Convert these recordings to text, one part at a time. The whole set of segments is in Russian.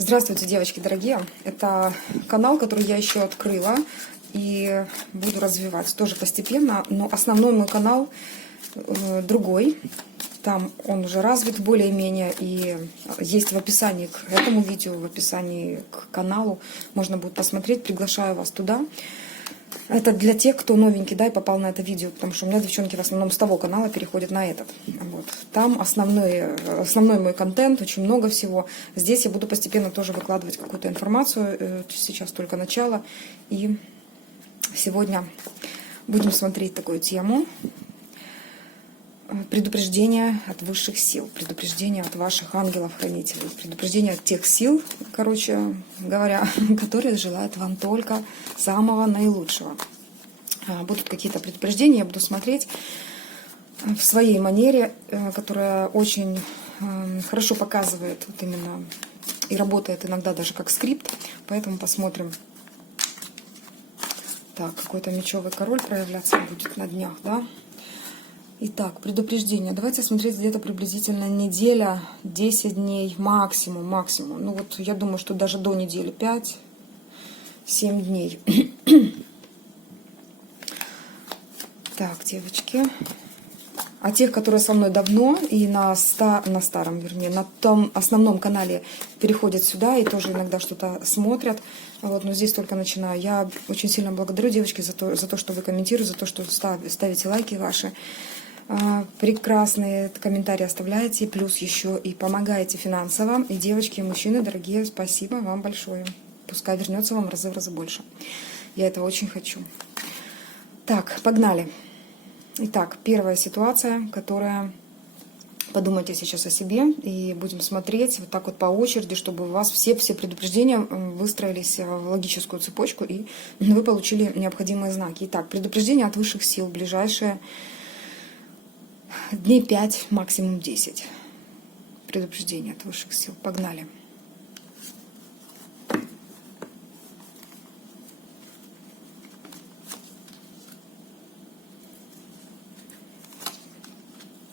Здравствуйте, девочки дорогие. Это канал, который я еще открыла и буду развивать тоже постепенно. Но основной мой канал другой. Там он уже развит более-менее. И есть в описании к этому видео, в описании к каналу. Можно будет посмотреть. Приглашаю вас туда. Это для тех, кто новенький, да, и попал на это видео, потому что у меня девчонки в основном с того канала переходят на этот. Вот. Там основной мой контент, очень много всего. Здесь я буду постепенно тоже выкладывать какую-то информацию. Сейчас только начало. И сегодня будем смотреть такую тему. Предупреждение от высших сил, предупреждение от ваших ангелов-хранителей, предупреждение от тех сил, короче говоря, которые желают вам только самого наилучшего. Будут какие-то предупреждения, я буду смотреть в своей манере, которая очень хорошо показывает вот именно и работает иногда даже как скрипт, поэтому посмотрим. Так, какой-то мечевый король проявляться будет на днях, да? Итак, предупреждение. Давайте смотреть где-то приблизительно неделя, 10 дней максимум. Ну вот я думаю, что даже до недели 5-7 дней. Так, девочки. А тех, которые со мной давно и на старом, вернее, на том основном канале переходят сюда и тоже иногда что-то смотрят. Вот, но здесь только начинаю. Я очень сильно благодарю, девочки, за то, что вы комментируете, за то, что ставите лайки ваши. Прекрасные комментарии оставляете, плюс еще и помогаете финансово. И девочки, и мужчины, дорогие, спасибо вам большое. Пускай вернется вам в разы больше. Я этого очень хочу. Так, погнали. Итак, первая ситуация, которая... Подумайте сейчас о себе и будем смотреть вот так вот по очереди, чтобы у вас все предупреждения выстроились в логическую цепочку и вы получили необходимые знаки. Итак, предупреждение от высших сил, ближайшие дней 5, максимум 10. Предупреждение от высших сил. Погнали.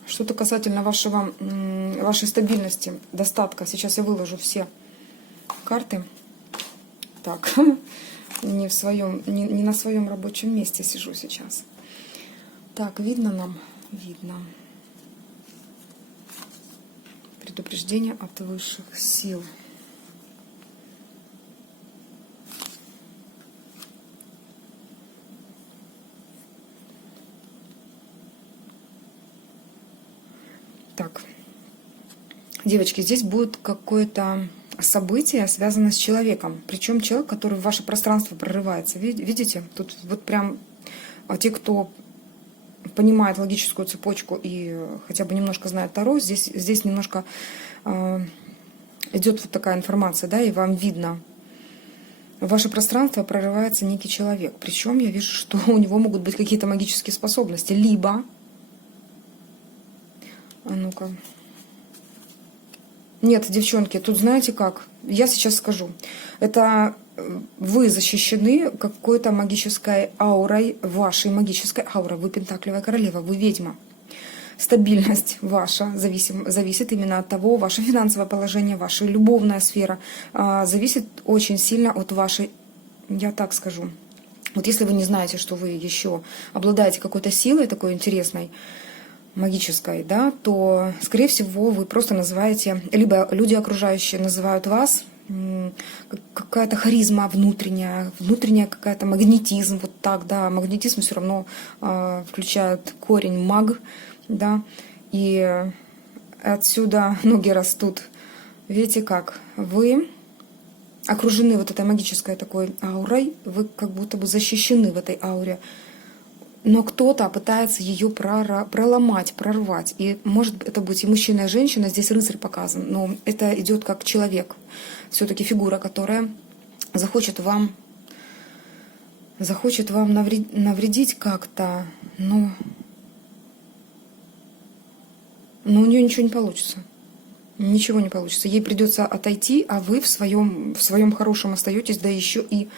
Что-то касательно вашей стабильности, достатка. Сейчас я выложу все карты. Так, не на своем рабочем месте сижу сейчас. Так, видно нам? Видно. Предупреждение от высших сил. Так, девочки, здесь будет какое-то событие, связанное с человеком. Причем человек, который в ваше пространство прорывается. Видите? Тут вот прям те, кто понимает логическую цепочку и хотя бы немножко знает Таро, здесь немножко идет вот такая информация, да, и вам видно. В ваше пространство прорывается некий человек. Причем я вижу, что у него могут быть какие-то магические способности. Либо... А ну-ка. Нет, девчонки, тут знаете как? Я сейчас скажу. Это вы защищены какой-то магической аурой, вашей магической аурой. Вы пентаклевая королева, вы ведьма. Стабильность ваша зависит именно от того, ваше финансовое положение, ваша любовная сфера. Зависит очень сильно от вашей, я так скажу. Вот если вы не знаете, что вы еще обладаете какой-то силой такой интересной, магической, да, то, скорее всего, вы просто называете, либо люди окружающие называют вас, какая-то харизма внутренняя какая-то магнетизм, вот так, да, магнетизм все равно включает корень маг, да, и отсюда ноги растут. Видите как? Вы окружены вот этой магической такой аурой, вы как будто бы защищены в этой ауре. Но кто-то пытается ее проломать, прорвать. И может это быть и мужчина, и женщина, здесь рыцарь показан, но это идет как человек. Все-таки фигура, которая захочет вам навредить как-то, но у нее ничего не получится. Ничего не получится. Ей придется отойти, а вы в своем хорошем остаетесь, да еще и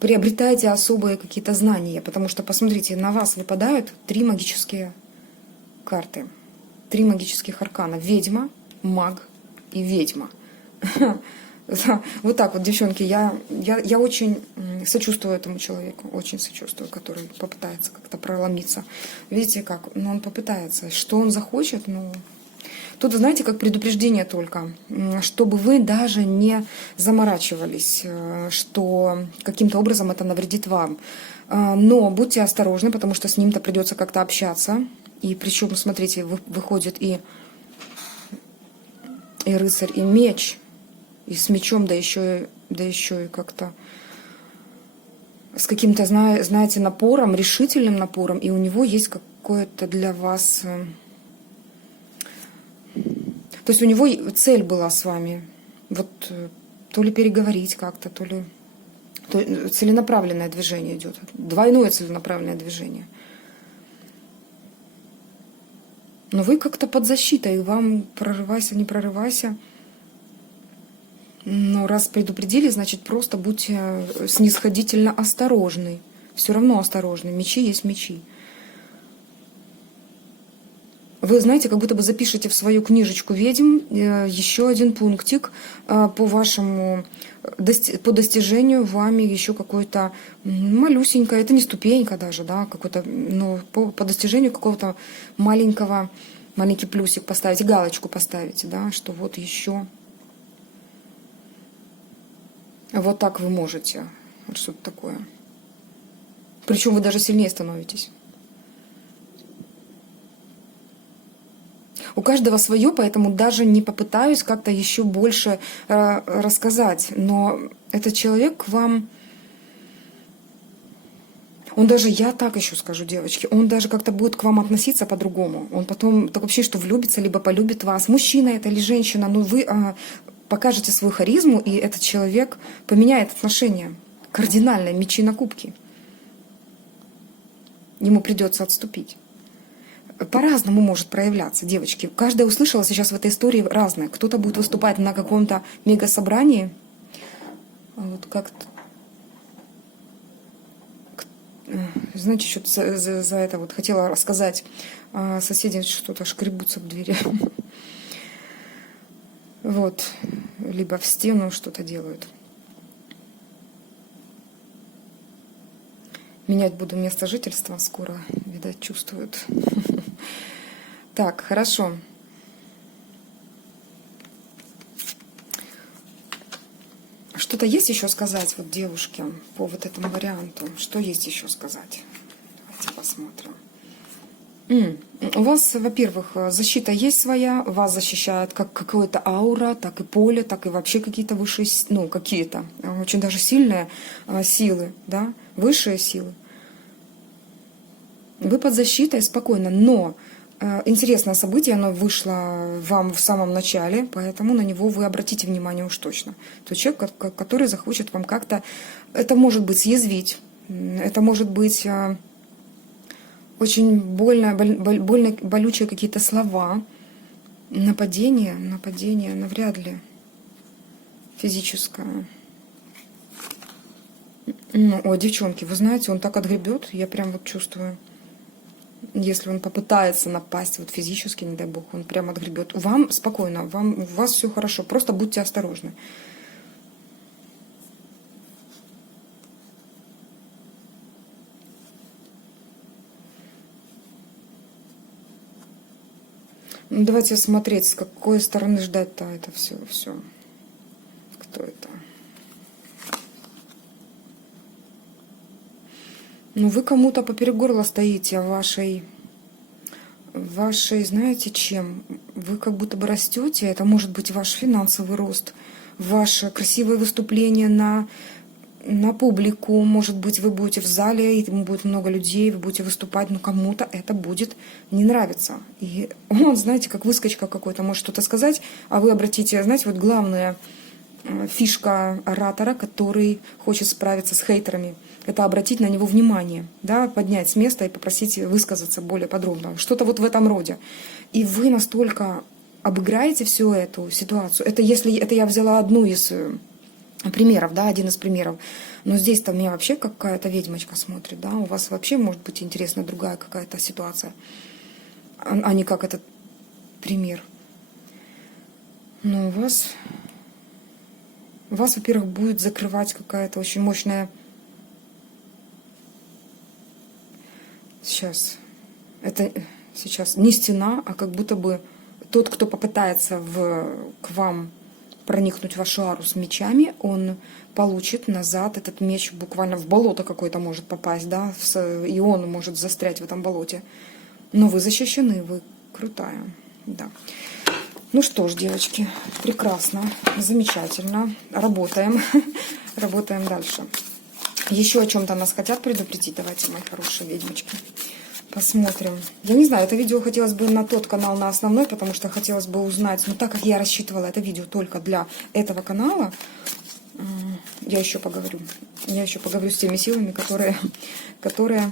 приобретаете особые какие-то знания, потому что, посмотрите, на вас выпадают 3 магические карты, 3 магических аркана. Ведьма, маг и ведьма. Вот так вот, девчонки, я очень сочувствую этому человеку, очень сочувствую, который попытается как-то проломиться. Видите как? Ну, он попытается. Что он захочет, ну... Тут, знаете, как предупреждение только, чтобы вы даже не заморачивались, что каким-то образом это навредит вам. Но будьте осторожны, потому что с ним-то придется как-то общаться. И причем, смотрите, выходит и рыцарь, и меч, и с мечом, да еще и как-то с каким-то, знаете, напором, решительным напором, и у него есть какое-то для вас... То есть у него цель была с вами, вот то ли переговорить как-то, то ли целенаправленное движение идет, двойное целенаправленное движение. Но вы как-то под защитой, вам прорывайся, не прорывайся. Но раз предупредили, значит просто будьте снисходительно осторожны. Все равно осторожны, мечи есть мечи. Вы знаете, как будто бы запишите в свою книжечку ведьм еще один пунктик по вашему, по достижению вами еще какой-то малюсенькое, это не ступенька даже, да, какой-то, но по достижению какого-то маленький плюсик поставите, галочку поставите, да, что вот еще вот так вы можете, вот что-то такое. Причем вы даже сильнее становитесь. У каждого свое, поэтому даже не попытаюсь как-то еще больше рассказать. Но этот человек к вам, он даже, я так еще скажу, девочки, он даже как-то будет к вам относиться по-другому. Он потом так вообще, что влюбится, либо полюбит вас. Мужчина это или женщина, но вы покажете свою харизму, и этот человек поменяет отношения. Кардинально, мечи на кубки. Ему придется отступить. По-разному может проявляться, девочки. Каждая услышала сейчас в этой истории разное. Кто-то будет выступать на каком-то мега-собрании. Вот как-то... Знаете, что-то за это вот хотела рассказать. Соседи что-то шкребутся в двери. Вот. Либо в стену что-то делают. Менять буду место жительства скоро, видать, чувствуют. Так, хорошо. Что-то есть еще сказать вот девушке по вот этому варианту? Что есть еще сказать? Давайте посмотрим. У вас, во-первых, защита есть своя, вас защищает как какая-то аура, так и поле, так и вообще какие-то высшие, ну, какие-то очень даже сильные силы, да, высшие силы. Вы под защитой спокойно, но интересное событие, оно вышло вам в самом начале, поэтому на него вы обратите внимание уж точно. Тот человек, который захочет вам как-то, это может быть съязвить, это может быть очень болючие какие-то слова, нападение, навряд ли физическое. Ой, девчонки, вы знаете, он так отгребет, я прям вот чувствую. Если он попытается напасть вот физически, не дай бог, он прям отгребет. Вам спокойно, у вас все хорошо, просто будьте осторожны. Ну, давайте смотреть, с какой стороны ждать-то это все. Кто это? Ну, вы кому-то поперек горла стоите, вашей, знаете, чем? Вы как будто бы растете, это может быть ваш финансовый рост, ваше красивое выступление на публику, может быть, вы будете в зале, и там будет много людей, вы будете выступать, но кому-то это будет не нравиться. И он, знаете, как выскочка какой-то, может что-то сказать, а вы обратите, знаете, вот главная фишка оратора, который хочет справиться с хейтерами, это обратить на него внимание, да, поднять с места и попросить высказаться более подробно. Что-то вот в этом роде. И вы настолько обыграете всю эту ситуацию. Это я взяла одну из примеров, да, один из примеров. Но здесь-то меня вообще какая-то ведьмочка смотрит, да, у вас вообще может быть интересная другая какая-то ситуация, а не как этот пример. Но у вас... вас, во-первых, будет закрывать какая-то очень мощная... Сейчас. Это сейчас не стена, а как будто бы тот, кто попытается к вам проникнуть в вашу ару с мечами, он получит назад этот меч, буквально в болото какое-то может попасть, да, и он может застрять в этом болоте. Но вы защищены, вы крутая, да. Ну что ж, девочки, прекрасно, замечательно, работаем, работаем дальше. Еще о чем-то нас хотят предупредить, давайте, мои хорошие ведьмочки. Посмотрим. Я не знаю, это видео хотелось бы на тот канал, на основной, потому что хотелось бы узнать. Но так как я рассчитывала это видео только для этого канала, я еще поговорю. Я еще поговорю с теми силами, которые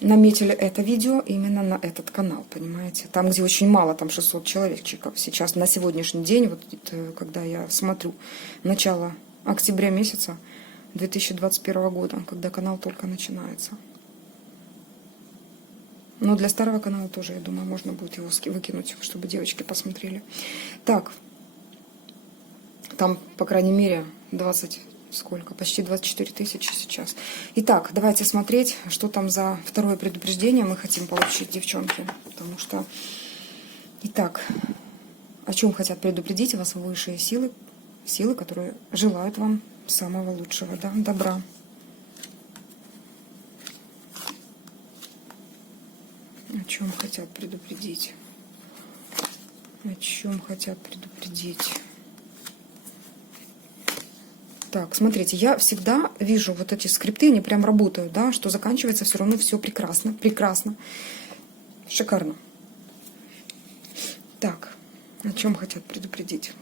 наметили это видео именно на этот канал, понимаете? Там, где очень мало, там 600 человечков. Сейчас на сегодняшний день, вот когда я смотрю начало октября месяца 2021 года, когда канал только начинается. Но для старого канала тоже, я думаю, можно будет его выкинуть, чтобы девочки посмотрели. Так, там, по крайней мере, 20, сколько? Почти 24 тысячи сейчас. Итак, давайте смотреть, что там за второе предупреждение мы хотим получить, девчонки. Потому что, итак, о чем хотят предупредить вас высшие силы, которые желают вам самого лучшего, да, добра. О чем хотят предупредить? О чем хотят предупредить? Так, смотрите, я всегда вижу вот эти скрипты, они прям работают, да, что заканчивается все равно все прекрасно, прекрасно, шикарно. Так, о чем хотят предупредить?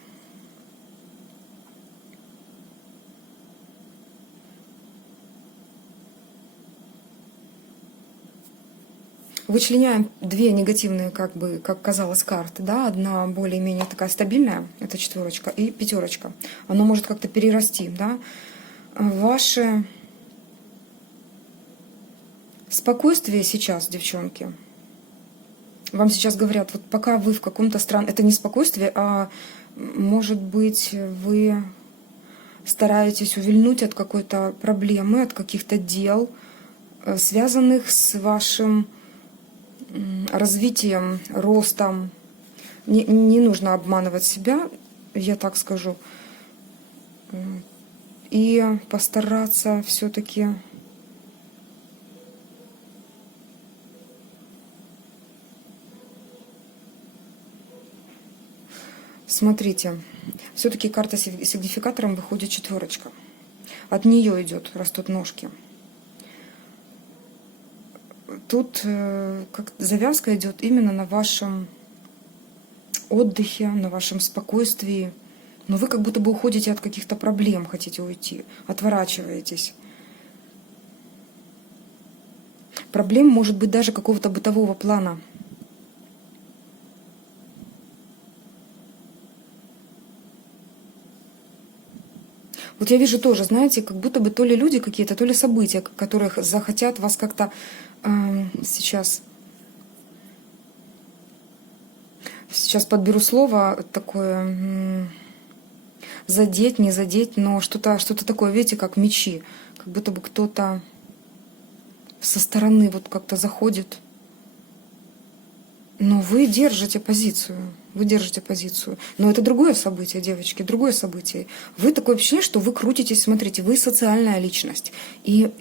Вычленяем две негативные, как казалось, карты. Да? Одна более-менее такая стабильная, это четверочка, и пятерочка. Оно может как-то перерасти. Да? Ваше спокойствие сейчас, девчонки, вам сейчас говорят, вот пока вы в каком-то странном... Это не спокойствие, а может быть вы стараетесь увильнуть от какой-то проблемы, от каких-то дел, связанных с вашим развитием, ростом. Не нужно обманывать себя, я так скажу. И постараться все-таки смотрите, все-таки карта сигнификатором выходит четверочка. От нее растут ножки. Тут как завязка идет именно на вашем отдыхе, на вашем спокойствии. Но вы как будто бы уходите от каких-то проблем, хотите уйти, отворачиваетесь. Проблем может быть даже какого-то бытового плана. Вот я вижу тоже, знаете, как будто бы то ли люди какие-то, то ли события, которых захотят вас как-то сейчас подберу слово такое, задеть, не задеть, но что-то такое, видите, как мечи, как будто бы кто-то со стороны вот как-то заходит. Но вы держите позицию. Вы держите позицию. Но это другое событие, девочки, другое событие. Вы такое ощущение, что вы крутитесь, смотрите, вы социальная личность. И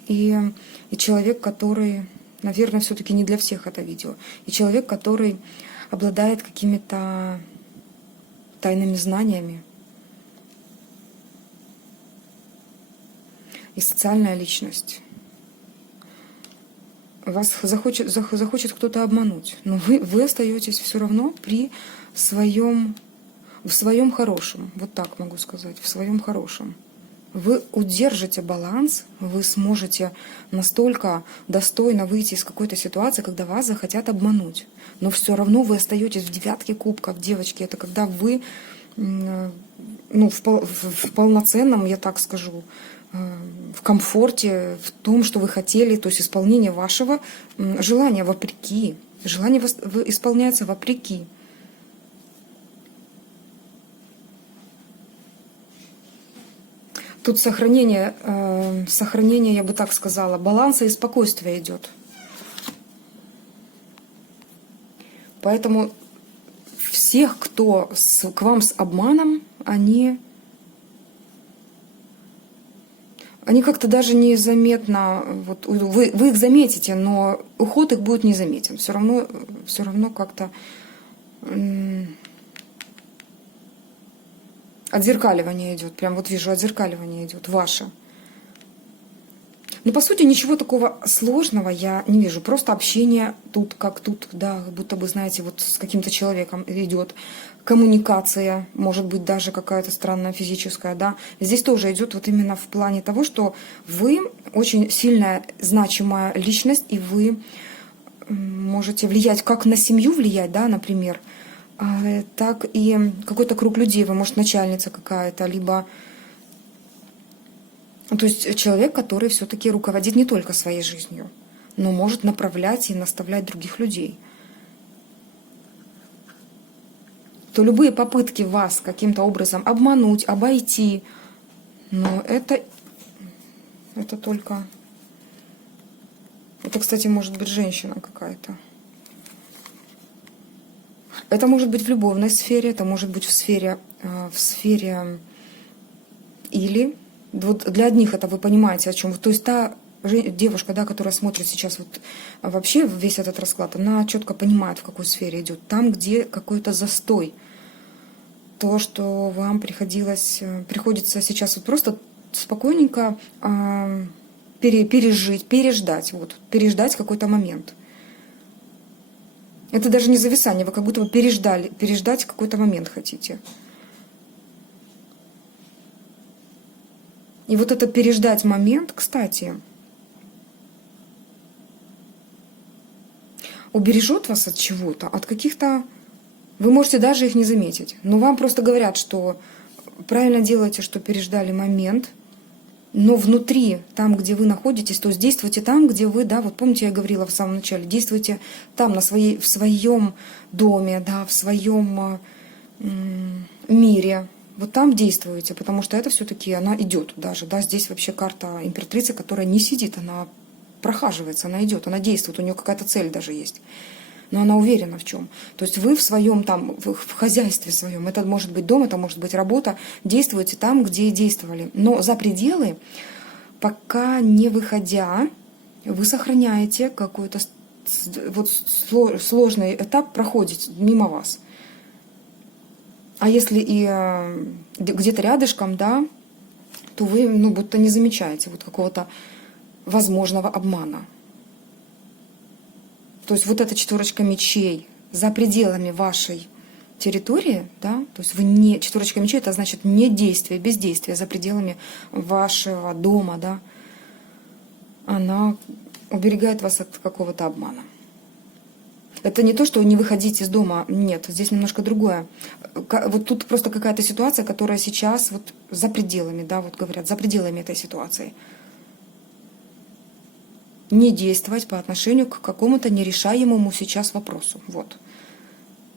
человек, который, наверное, все-таки не для всех это видео. И человек, который обладает какими-то тайными знаниями. И социальная личность. Вас захочет кто-то обмануть, но вы остаетесь все равно в своем хорошем, вот так могу сказать, в своем хорошем. Вы удержите баланс, вы сможете настолько достойно выйти из какой-то ситуации, когда вас захотят обмануть. Но все равно вы остаетесь в девятке кубков, девочки. Это когда вы в полноценном, я так скажу, в комфорте, в том, что вы хотели, то есть исполнение вашего желания вопреки. Желание исполняется вопреки. Тут сохранение, я бы так сказала, баланса и спокойствия идет. Поэтому всех, кто к вам с обманом, они как-то даже незаметно, вот, вы их заметите, но уход их будет незаметен. Все равно как-то отзеркаливание идет. Прям вот вижу, отзеркаливание идет ваше. Но по сути ничего такого сложного я не вижу. Просто общение тут, как тут, да, будто бы, знаете, вот с каким-то человеком идет. Коммуникация, может быть, даже какая-то странная физическая, да. Здесь тоже идет вот именно в плане того, что вы очень сильная, значимая личность, и вы можете влиять, как на семью влиять, да, например, так и какой-то круг людей. Вы, может, начальница какая-то, либо... То есть человек, который все-таки руководит не только своей жизнью, но может направлять и наставлять других людей. То любые попытки вас каким-то образом обмануть, обойти, но это только... Это, кстати, может быть женщина какая-то. Это может быть в любовной сфере, это может быть в сфере или... Вот для одних это вы понимаете, о чем. То есть та девушка, да, которая смотрит сейчас вот вообще весь этот расклад, она четко понимает, в какой сфере идет. Там, где какой-то застой. То, что вам приходится сейчас вот просто спокойненько переждать какой-то момент. Это даже не зависание, вы как будто бы переждать какой-то момент хотите. И вот это переждать момент, кстати, убережет вас от чего-то, от каких-то... Вы можете даже их не заметить. Но вам просто говорят, что правильно делаете, что переждали момент, но внутри, там, где вы находитесь, то есть действуйте там, где вы, да, вот помните, я говорила в самом начале, действуйте там, в своем доме, да, в своем мире. Вот там действуете, потому что это все-таки она идет даже. Да, здесь вообще карта императрицы, которая не сидит, она прохаживается, она идет, она действует, у нее какая-то цель даже есть. Но она уверена в чем. То есть вы в своем там, в хозяйстве своем, это может быть дом, это может быть работа, действуете там, где и действовали. Но за пределы, пока не выходя, вы сохраняете какой-то вот сложный этап, проходит мимо вас. А если и где-то рядышком, да, то вы, будто не замечаете вот какого-то возможного обмана. То есть вот эта четверочка мечей за пределами вашей территории, да, то есть вы не... Четверочка мечей — это значит не действие, бездействие за пределами вашего дома, да, она уберегает вас от какого-то обмана. Это не то, что не выходите из дома, нет, здесь немножко другое. Вот тут просто какая-то ситуация, которая сейчас вот за пределами, да, вот говорят, за пределами этой ситуации. Не действовать по отношению к какому-то нерешаемому сейчас вопросу. Вот.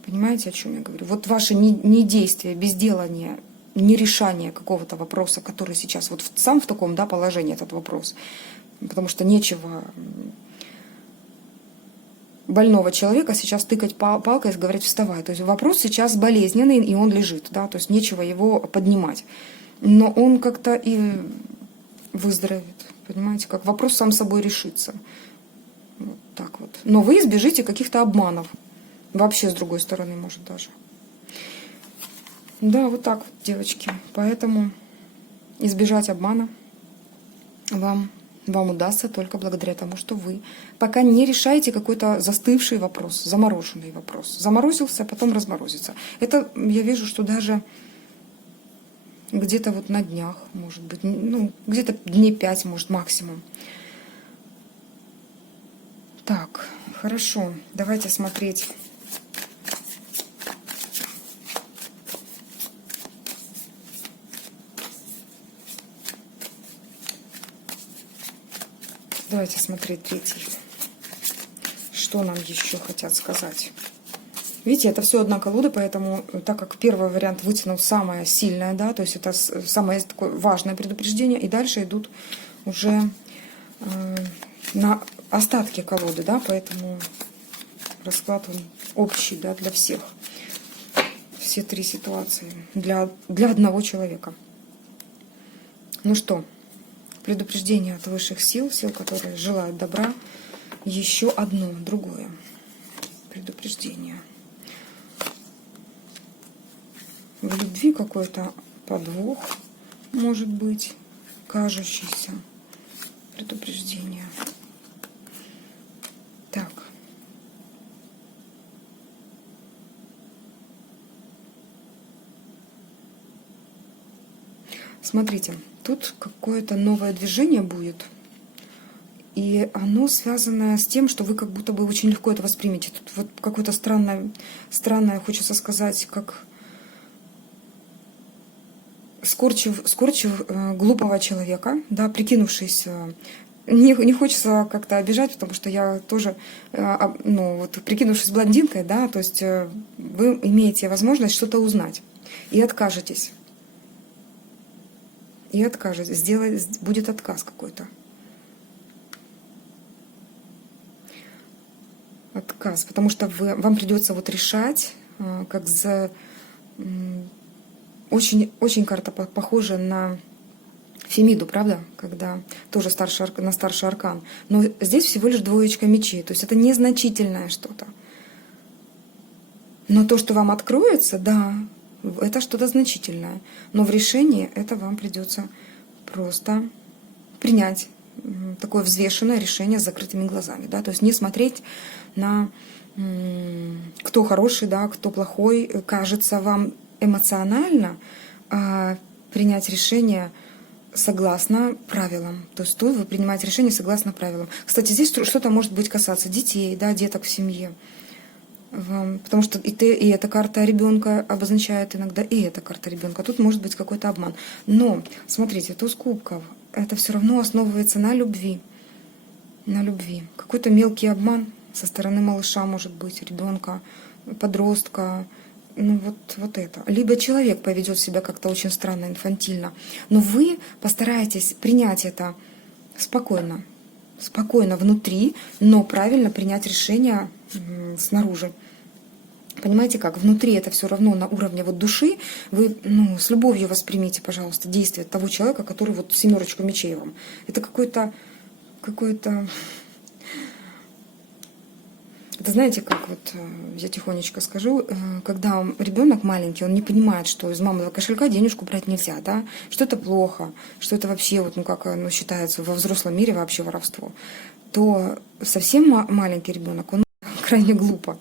Понимаете, о чем я говорю? Вот ваше недействие, безделание, нерешание какого-то вопроса, который сейчас вот сам в таком, да, положении этот вопрос, потому что нечего... больного человека сейчас тыкать палкой и говорить «вставай». То есть вопрос сейчас болезненный, и он лежит, да, то есть нечего его поднимать. Но он как-то и выздоровеет, понимаете, как вопрос сам собой решится. Вот так вот. Но вы избежите каких-то обманов. Вообще с другой стороны, может, даже. Да, вот так вот, девочки. Поэтому избежать обмана вам удастся только благодаря тому, что вы пока не решаете какой-то застывший вопрос, замороженный вопрос. Заморозился, а потом разморозится. Это я вижу, что даже где-то вот на днях, может быть, где-то дней 5, может, максимум. Так, хорошо, давайте смотреть. Давайте смотреть третий. Что нам еще хотят сказать? Видите, это все одна колода, поэтому, так как первый вариант вытянул самое сильное, да, то есть это самое такое важное предупреждение, и дальше идут уже на остатки колоды, да, поэтому расклад он общий, да, для всех. Все три ситуации для одного человека. Ну что, предупреждение от высших сил, сил, которые желают добра, еще одно, другое предупреждение. В любви какой-то подвох, может быть, кажущийся. Предупреждение. Так. Смотрите, тут какое-то новое движение будет. И оно связано с тем, что вы как будто бы очень легко это воспримете. Тут вот какое-то странное, хочется сказать, как скорчив глупого человека, да, прикинувшись. Не хочется как-то обижать, потому что я тоже, ну, вот, прикинувшись блондинкой, да, то есть вы имеете возможность что-то узнать и откажетесь. Будет отказ какой-то. Отказ, потому что вам придется вот решать, как за... Очень карта похожа на Фемиду, правда? Когда тоже на старший аркан. Но здесь всего лишь двоечка мечей. То есть это незначительное что-то. Но то, что вам откроется, да, это что-то значительное. Но в решении это вам придется просто принять такое взвешенное решение с закрытыми глазами. Да? То есть не смотреть на кто хороший, да, кто плохой, кажется вам эмоционально, а принять решение согласно правилам. То есть тут вы принимаете решение согласно правилам. Кстати, здесь что-то может быть касаться детей, да, деток в семье. Потому что и эта карта ребенка обозначает иногда, и эта карта ребенка. Тут может быть какой-то обман. Но, смотрите, туз кубков, это все равно основывается на любви. На любви. Какой-то мелкий обман со стороны малыша, может быть, ребенка, подростка. Ну вот это. Либо человек поведет себя как-то очень странно, инфантильно. Но вы постараетесь принять это спокойно. Спокойно внутри, но правильно принять решение снаружи. Понимаете как? Внутри это все равно на уровне вот души. Вы с любовью воспримите, пожалуйста, действие того человека, который вот 7 мечей вам. Это какой-то... Это знаете, как вот я тихонечко скажу, когда ребенок маленький, он не понимает, что из маминого кошелька денежку брать нельзя, да, что это плохо, что это вообще, вот, как оно считается во взрослом мире вообще воровство, то совсем маленький ребенок, он крайне глупо,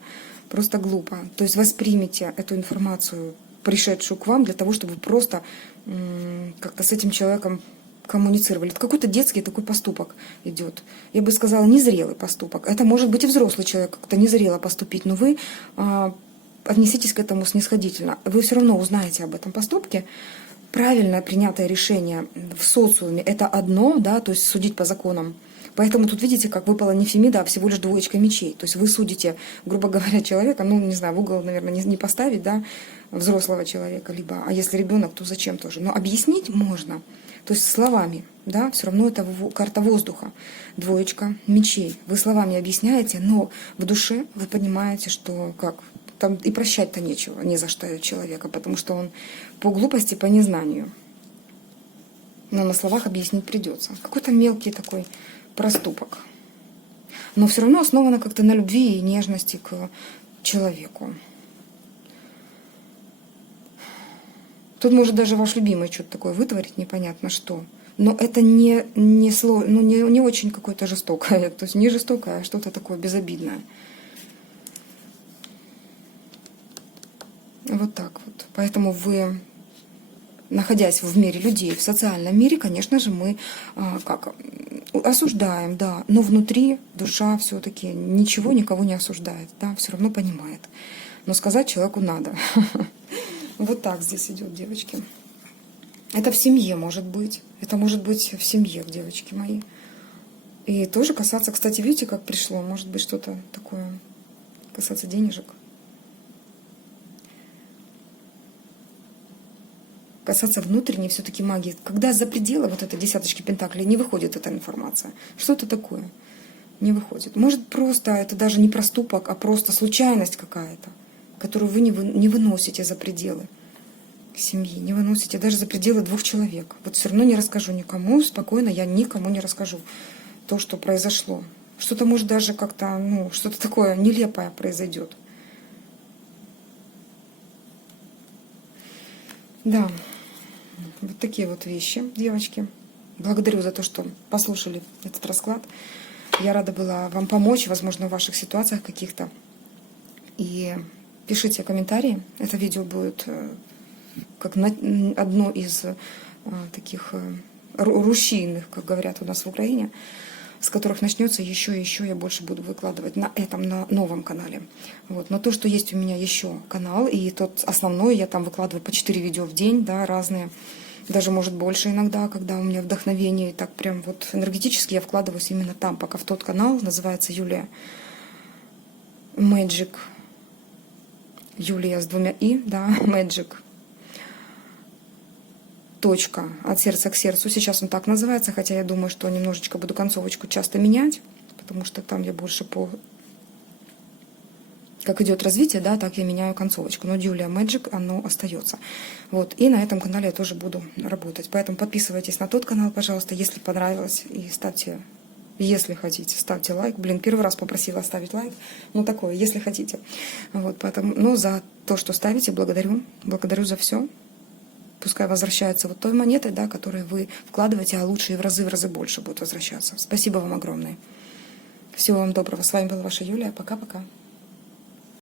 просто глупо. То есть воспримите эту информацию, пришедшую к вам, для того, чтобы просто как-то с этим человеком коммуницировали. Это какой-то детский такой поступок идет. Я бы сказала, незрелый поступок. Это может быть и взрослый человек как-то незрело поступить, но вы отнеситесь к этому снисходительно. Вы все равно узнаете об этом поступке. Правильно принятое решение в социуме – это одно, да, то есть судить по законам. Поэтому тут видите, как выпала не Фемида, а всего лишь двоечка мечей. То есть вы судите, грубо говоря, человека, не знаю, в угол, наверное, не поставить, да, взрослого человека, либо, а если ребенок, то зачем тоже. Но объяснить можно. То есть словами, да, все равно это карта воздуха, двоечка мечей. Вы словами объясняете, но в душе вы понимаете, что как там и прощать-то нечего, не за что человека, потому что он по глупости, по незнанию. Но на словах объяснить придется. Какой-то мелкий такой проступок. Но все равно основано как-то на любви и нежности к человеку. Тут может даже ваш любимый что-то такое вытворить, непонятно что. Но это не очень какое-то жестокое. То есть не жестокое, а что-то такое безобидное. Вот так вот. Поэтому вы, находясь в мире людей, в социальном мире, конечно же, мы осуждаем, да. Но внутри душа все-таки ничего никого не осуждает, да, все равно понимает. Но сказать человеку надо. Вот так здесь идет, девочки. Это в семье может быть. Это может быть в семье, девочки мои. И тоже касаться, кстати, видите, как пришло? Может быть, что-то такое касаться денежек. касаться внутренней все-таки магии. Когда за пределы вот этой десяточки пентаклей не выходит эта информация. Что это такое? Не выходит. Может, просто это даже не проступок, а просто случайность какая-то, которую вы не выносите за пределы семьи, не выносите даже за пределы 2 человек. Вот все равно не расскажу никому, спокойно я никому не расскажу то, что произошло. Что-то может даже как-то, что-то такое нелепое произойдет. Да, вот такие вот вещи, девочки. Благодарю за то, что послушали этот расклад. Я рада была вам помочь, возможно, в ваших ситуациях каких-то. И пишите комментарии. Это видео будет как одно из таких рушийных, как говорят у нас в Украине, с которых начнется еще и еще, я больше буду выкладывать на новом канале. Вот. Но то, что есть у меня еще канал, и тот основной, я там выкладываю по 4 видео в день, да, разные, даже может больше иногда, когда у меня вдохновение, и так прям вот энергетически я вкладываюсь именно там, пока в тот канал, называется Юлия Magic, Юлия с 2 и, да, Magic. Точка от сердца к сердцу. Сейчас он так называется, хотя я думаю, что немножечко буду концовочку часто менять, потому что там я больше как идет развитие, да, так я меняю концовочку. Но Julia Magic, оно остается. Вот. И на этом канале я тоже буду работать. Поэтому подписывайтесь на тот канал, пожалуйста, если понравилось. И ставьте, если хотите, ставьте лайк. Блин, первый раз попросила оставить лайк. Ну, такое, если хотите. Вот, поэтому, но за то, что ставите, благодарю. Благодарю за все. Пускай возвращается вот той монетой, да, которую вы вкладываете, а лучше и в разы больше будет возвращаться. Спасибо вам огромное. Всего вам доброго. С вами была ваша Юлия. Пока-пока.